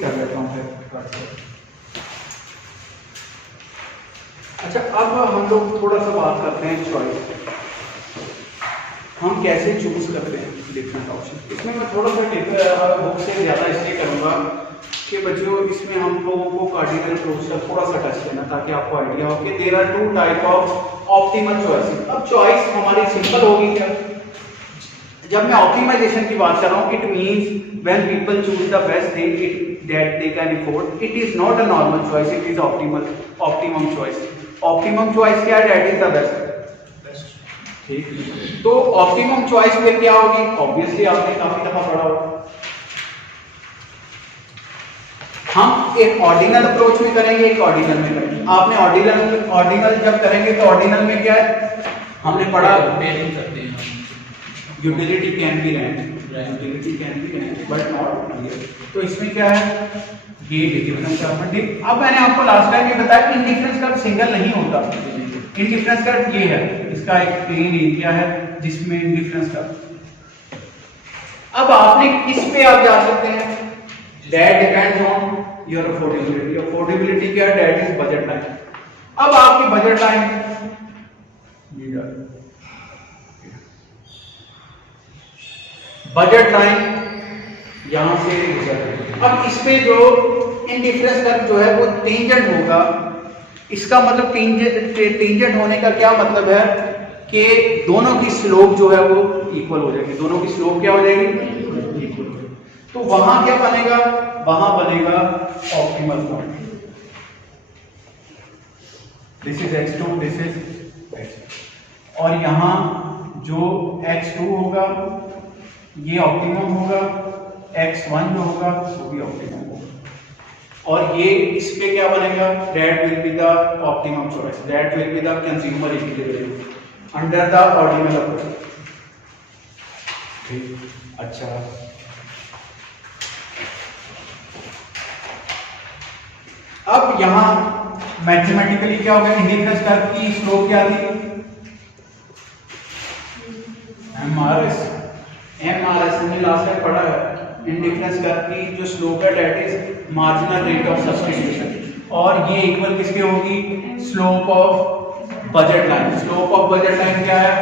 कर लेता हूँ फिर। अच्छा, अब हम लोग थोड़ा सा बात करते हैं चॉइस, हम कैसे चूज करते हैं डिफरेंट ऑप्शन। इसमें मैं थोड़ा सा बुक से ज़्यादा इसलिए करूँगा कि बच्चों इसमें हम लोगों को कार्डिनल अप्रोच का थोड़ा सा टच लेना, ताकि आपको आइडिया हो कि there are two type of optimal choices. अब चॉइस हमारी सिंपल होगी क्या? जब मैं ऑप्टिमाइजेशन की बात कर रहा हूँ, it means when people choose the best thing that they can afford, it is not a normal choice, it is optimum choice. Optimum choice क्या है? That is the best. ठीक, तो ऑप्टिमम चॉइस फिर क्या होगी? ऑब्वियसली आपने काफी दफा पढ़ा होगा, हम एक ऑर्डिनल अप्रोच में करेंगे, एक ऑर्डिनल में करेंगे। आपने ऑर्डिनल जब करेंगे तो ऑर्डिनल में क्या है हमने पढ़ा? करते हैं utility can be rent but not clear. तो इसमें क्या है? ये डिफरेंस कर्व। ठीक, अब मैंने आपको लास्ट टाइम ये बताया कि इंडिफरेंस कर्व सिंगल नहीं होता। इंडिफरेंस कर्व ये है, इसका एक प्लेन एरिया है जिसमें इंडिफरेंस कर्व। अब आपने किस पे आप जा सकते हैं? That depends on your affordability. Affordability क्या है? That is budget line. अब आपकी बजट लाइन यहां से गुजर। अब इसमें जो इंडिफरेंस कर्व जो है वो टेंजेंट होगा। इसका मतलब टेंजेंट होने का क्या मतलब है कि दोनों की स्लोप जो है वो इक्वल हो जाएगी। दोनों की स्लोप क्या हो जाएगी? इक्वल हो जाएगी। तो वहां क्या बनेगा? वहां बनेगा optimal point. This is x2, this is x2, और यहां जो x2 होगा ये ऑप्टिमम होगा, x1 जो होगा वो भी ऑप्टिमम होगा। और ये इस पे क्या बनेगा? That will be the optimum choice, that will be the consumer equilibrium under the ordinal approach. ठीक, अच्छा, अब यहां मैथमेटिकली क्या होगा? इंडिफरेंस कर्व की स्लोप क्या थी? एमआरएस हमने लास्ट टाइम पढ़ा है। इंडिफरेंस कर्व की जो स्लोप है that is marginal rate of substitution, और ये इक्वल किसके होगी? Slope of budget line. Slope of budget line क्या है?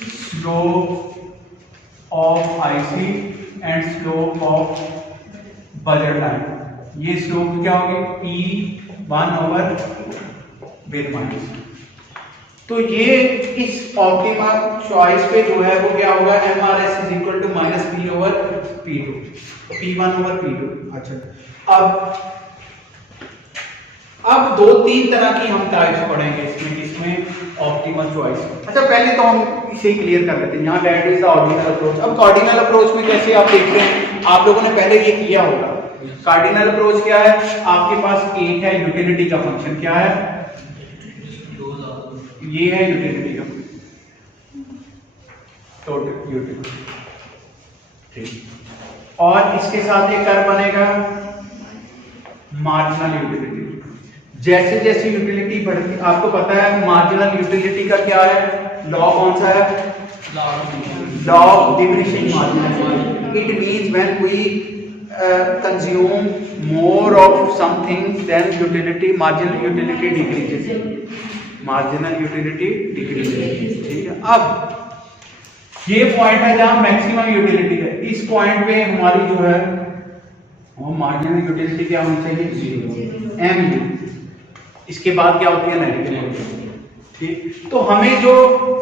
Slope of IC and slope of budget line. ये स्लोप क्या होगी? P1 with minus. तो ये इस ऑप्टिमम चॉइस पे जो है वो क्या होगा? MRS is equal to minus P/P2, P1/P2। अच्छा, अब दो तीन तरह की हम टाइप्स पढ़ेंगे इसमें ऑप्टिमल चॉइस। अच्छा, पहले तो हम इसे क्लियर कर लेते हैं। यहाँ that is the ordinal approach. अब कार्डिनल अप्रोच में कैसे आप देखते हैं? आप लोगों ने पहले ये किया होगा। कार्डिनल अप्रोच क्या है? आपके पास एक है यूटिलिटी का फंक्शन। क्या है? ये है यूटिलिटी का टोटल यूटिलिटी। ठीक, और इसके साथ एक कर्व बनेगा मार्जिनल यूटिलिटी। जैसे जैसे यूटिलिटी बढ़ती, आपको पता है मार्जिनल यूटिलिटी का क्या है? लॉ कौन सा है? Law of diminishing marginal. It means when we consume more of something then marginal utility decreases। marginal utility decreases। ठीक है, अब ये पॉइंट है जहां मैक्सिमम यूटिलिटी है। इस पॉइंट पे हमारी जो है वो मार्जिनल यूटिलिटी क्या होनी चाहिए? 0 mu। इसके बाद क्या होती है? नेगेटिव। ठीक, तो हमें जो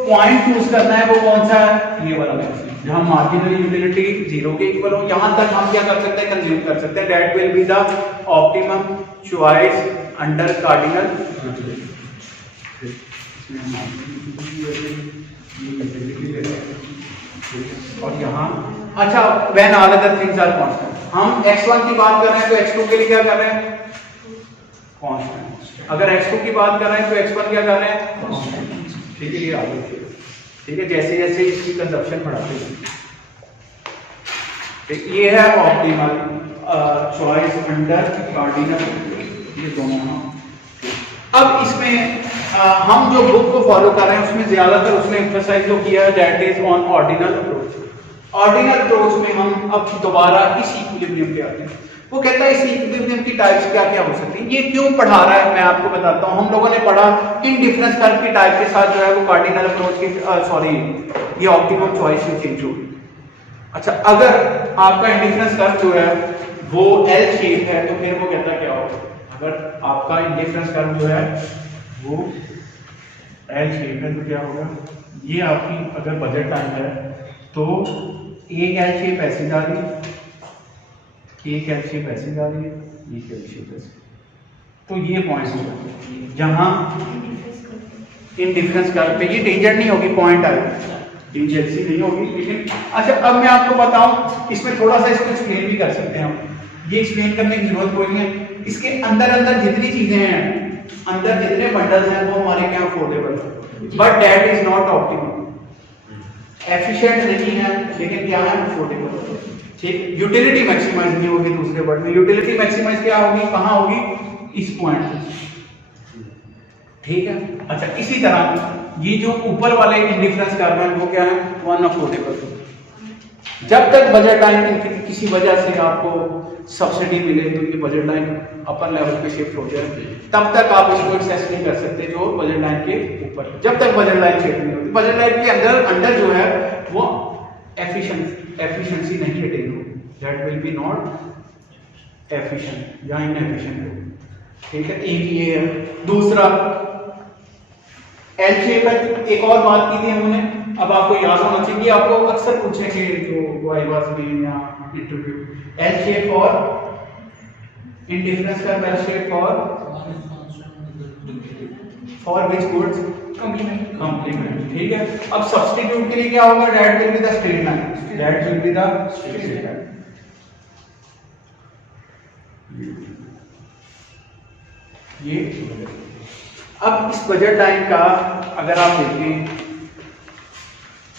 पॉइंट चूज करना है वो कौन सा है? ये वाला मैक्सिमम, जहां मार्जिनल यूटिलिटी 0 के इक्वल हो। यहां तक हम क्या कर सकते हैं? कंज्यूम कर सकते हैं। That will be the optimum choice under cardinal utility. और यहां अच्छा, when all other things are constant. हम x1 की बात कर रहे हैं तो x2 के लिए क्या कर रहे हैं? कांस्टेंट। अगर x2 की बात कर रहे हैं तो x1 क्या कर रहे हैं? कांस्टेंट। ठीक है, ये आगे ठीक है, जैसे जैसे इसकी कंजप्शन बढ़ाते हैं। ये है ऑप्टिमल चॉइस अंडर कार्डिनल, ये दोनों। अब इसमें हम जो बुक को फॉलो कर रहे हैं उसमें ज्यादातर उसने एम्फसाइज जो किया है that is on ordinal approach. Ordinal approach में हम अब दोबारा इस इक्विलिब्रियम पे आते हैं। वो कहता है इस इक्विलिब्रियम की टाइप्स क्या क्या हो सकती है। ये क्यों पढ़ा रहा है मैं आपको बताता हूँ। हम लोगों ने पढ़ा इन डिफरेंस कर्व की टाइप के साथ जो है वो कार्डिनल अप्रोच की सॉरी ये ऑप्टिमम चॉइस में चेंज होगी। अच्छा, अगर आपका इंडिफरेंस कर्व जो है वो एल शेप है तो फिर वो कहता क्या होगा। अगर आपका इंडिफरेंस कर्व जो है वो एल शेप है तो क्या होगा, ये आपकी अगर बजट टाइम है तो एक एल शेप ऐसी जा रही है, एक एल शेप ऐसी जा रही है, एक एल शेप ऐसी, तो ये पॉइंट्स होगा जहां इंडिफरेंस कर्व पे ये टेंजेंट नहीं होगी, पॉइंट आएगी, टेंजेंसी नहीं होगी। लेकिन अच्छा, अब मैं आपको बताऊं, इसमें थोड़ा सा इसको एक्सप्लेन भी कर सकते हैं हम। ये एक्सप्लेन करने की जरूरत कोई नहीं है। इसके अंदर अंदर जितनी चीजें हैं, अंदर जितने बंडल्स हैं वो हमारे क्या अफोर्डेबल है, but that is not optimum. Efficient नहीं है लेकिन क्या है, अफोर्डेबल। ठीक, यूटिलिटी मैक्सिमाइज नहीं होगी। दूसरे वर्ड में यूटिलिटी मैक्सिमाइज क्या होगी, कहां होगी, इस पॉइंट पे। ठीक है। अच्छा, इसी तरह ये जो ऊपर वाले इंडिफरेंस कर्व है वो क्या है, वन अफोर्डेबल। जब तक बजट लाइन किसी वजह से आपको सब्सिडी मिले तो ये बजट लाइन अपर लेवल पे शिफ्ट हो जाए, तब तक आप इसको एक्सेस नहीं कर सकते जो बजट लाइन के ऊपर। जब तक बजट लाइन शिफ्ट नहीं होती, बजट लाइन के अंदर जो है वो एफिशिएंसी नहीं अटेन होगी, that will B not efficient या इनएफिशिएंट। ठीक है, एक ये है। दूसरा एल शेप है। एक और बात की थी हमने, अब आपको याद होना चाहिए, आपको अक्सर पूछेंगे जो वाइवास में या इंटरव्यू, एल शेप और indifference curve, L shape for which goods, complement. ठीक है। अब सब्स्टिट्यूट के लिए क्या होगा, that will be the straight line, that will be the straight line. ये अब इस बजट लाइन का अगर आप देखें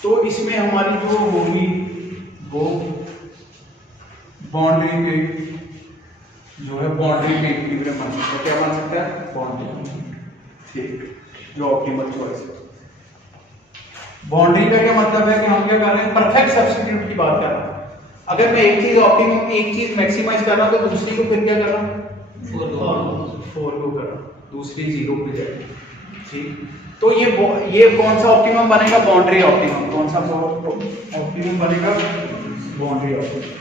तो इसमें हमारी जो होगी वो बाउंड्री पे जो है, बाउंड्री पे इक्विलिब्रियम बन सकता है। क्या बन सकता है, बाउंड्री। ठीक, जो ऑप्टिमल चॉइस है। बाउंड्री का क्या मतलब है कि हम क्या कर रहे हैं, परफेक्ट सब्स्टिट्यूट की बात कर रहे हैं। अगर मैं एक चीज ऑप्टिमम, एक चीज मैक्सिमाइज कर रहा हूं तो दूसरी को फिर क्या कर रहा हूं, 4 को कर रहा हूं, दूसरी 0 पे जाएगी। ठीक, तो ये कौन सा ऑप्टिमम बनेगा, बाउंड्री ऑप्टिमम। कौन सा ऑप्टिमम बनेगा, बाउंड्री ऑप्टिमम।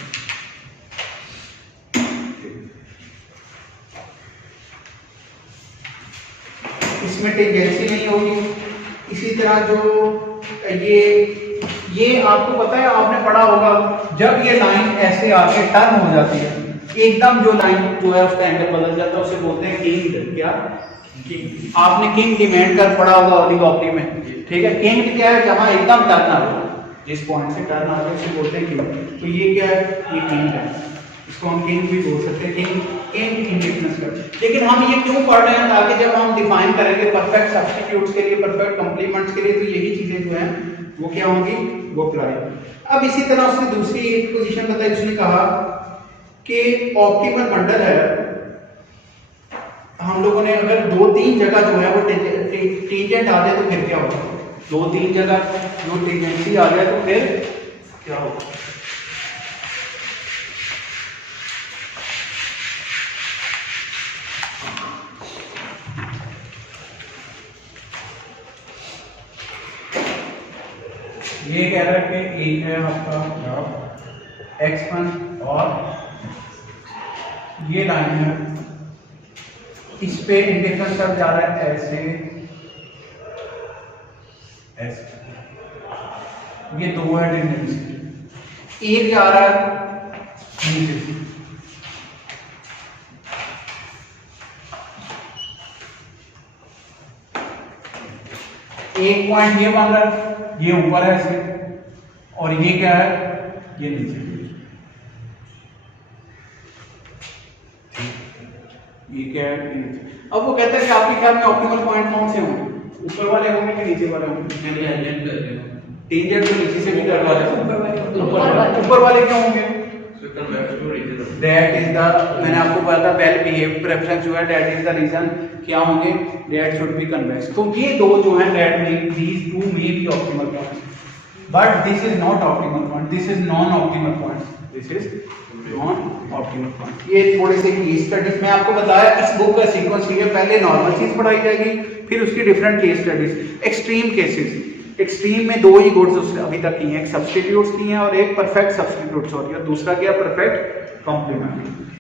इसमें टेंजेंसी नहीं होगी। इसी तरह जो ये आपको पता है, आपने पढ़ा होगा, जब ये लाइन ऐसे आके टर्न हो जाती है एकदम, जो लाइन जो है उसका एंगल बदल जाता है, उसे बोलते हैं किंग। क्या किंग? आपने किंग डिमांड कर पढ़ा होगा ओलिगोपोली में। ठीक है, किंग क्या है, जहां एकदम टर्न आ जाए, जिस पॉइंट से टर्न आ जाए उसे बोलते हैं किंग। तो ये क्या है, ये किंग है, इसको हम किंग भी बोल सकते हैं, किंग इंडिफरेंस कर्व। लेकिन हम ये क्यों पढ़ रहे हैं, ताकि जब हम डिफाइन करेंगे परफेक्ट सब्स्टिट्यूट्स के लिए, परफेक्ट कंप्लीमेंट्स के लिए, तो यही चीजें जो हैं वो क्या होंगी, वो अप्लाई। अब इसी तरह उसने दूसरी एक पोजीशन बताई, उसने कहा कि ऑप्टिमल बंडल है, हम लोगों ने अगर 2-3 जगह जो है वो टेंजेंट आ जाए तो फिर क्या होगा, 2-3 जगह जो टेंजेंसी आ जाए तो फिर क्या होगा। ये कह रहा है कि एक है आपका x1 और ये लाइन है, इस पे इंडिफरेंस कर्व जा रहा है ऐसे, ये 2 है टेंजेंसी, एक जा रहा है नीचे से, एक पॉइंट ये बन रहा है, ये ऊपर है ऐसे, और ये क्या है, ये नीचे। ये क्या है, अब वो कहता है कि आपके ख्याल में ऑप्टिमल पॉइंट कौन से होंगे, ऊपर वाले होंगे कि नीचे वाले होंगे। टेंजेंट तो नीचे से भी कर रहा है, ऊपर वाले क्यों होंगे, दैट इज द, मैंने आपको बताया वेल बिहेव्ड प्रेफरेंस जो है, दैट इज द रीजन क्या होंगे, दैट शुड बी कन्वेक्स। तो ये दो जो है, दैट में these two may be optimal points, but this is not optimal point, this is non optimal point, this is non optimal fund. ये थोड़े से केस स्टडीज में आपको बताया, इस बुक का सीक्वेंस ये है, पहले नॉर्मल चीज पढ़ाई जाएगी, फिर उसकी different case studies, extreme cases. Extreme में दो ही गुड्स उसने अभी तक की हैं, एक सब्स्टिट्यूट्स की हैं और एक परफेक्ट सब्स्टिट्यूट्स होती है, और दूसरा क्या परफेक्ट कॉम्प्लीमेंट।